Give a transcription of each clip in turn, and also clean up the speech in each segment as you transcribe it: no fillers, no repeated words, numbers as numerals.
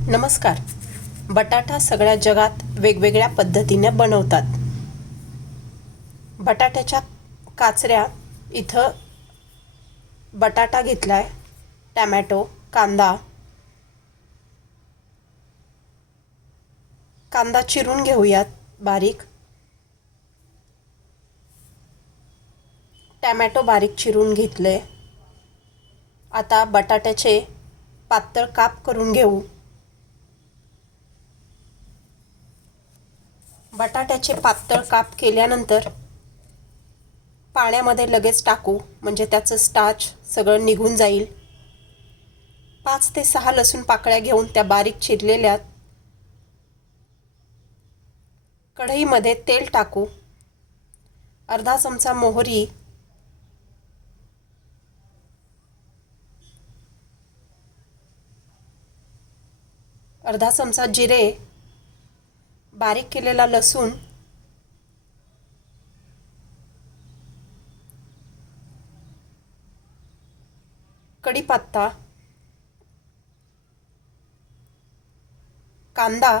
नमस्कार. बटाटा सगळ्या जगात वेगवेगळ्या पद्धतीने बनवतात. बटाट्याच्या काचऱ्या इथं बटाटा घेतलाय, टोमॅटो, कांदा चिरून घेऊयात बारीक. टोमॅटो बारीक चिरून घेतले. आता बटाट्याचे पातळ काप करून घेऊ. बटाट्याचे पातळ काप केल्यानंतर पाण्यामध्ये लगेच टाकू, म्हणजे त्याचं स्टार्च सगळं निघून जाईल. 5 ते 6 लसूण पाकळ्या घेऊन त्या बारीक चिरलेल्या कढईमध्ये तेल टाकू. अर्धा चमचा मोहरी, अर्धा चमचा जिरे, बारीक केलेला लसूण, कढीपत्ता, कांदा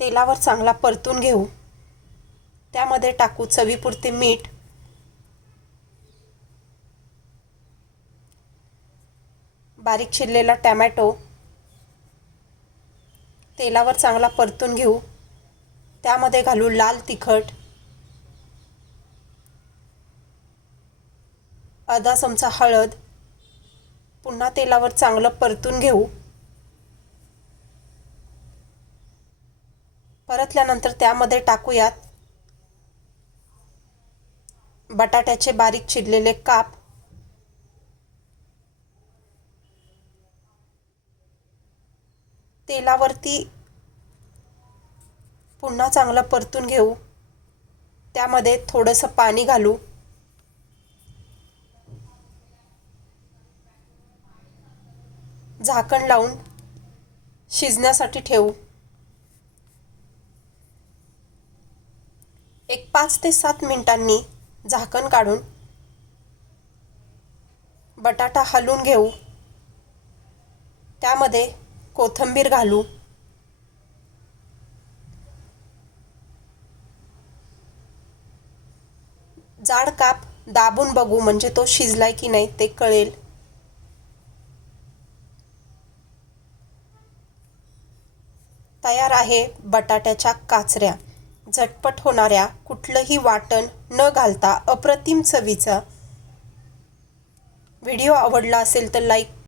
तेलावर चांगला परतून घेऊ. त्यामध्ये टाकू चवीपुरते मीठ, बारीक चिरलेला टोमॅटो तेलावर चांगला परतून घेऊ. त्यामध्ये घालू लाल तिखट, अर्धा चमचा हळद. पुन्हा तेलावर चांगलं परतून घेऊ. परतल्यानंतर त्यामध्ये टाकूयात बटाट्याचे बारीक चिरलेले काप. तेलावरती पुन्हा चांगलं परतून घेऊ. त्यामध्ये थोडंसं पाणी घालू. झाकण लावून शिजण्यासाठी ठेवू. एक 5 ते 7 मिनिटांनी झाकण काढून बटाटा हलवून घेऊ. त्यामध्ये कोथिंबीर घालू. जाड काप दाबून बघू, म्हणजे तो शिजलाय की नाही ते कळेल. तयार आहे बटाट्याच्या काचऱ्या. झटपट होणाऱ्या, कुठलंही वाटण न घालता अप्रतिम चवीचा. व्हिडिओ आवडला असेल तर लाईक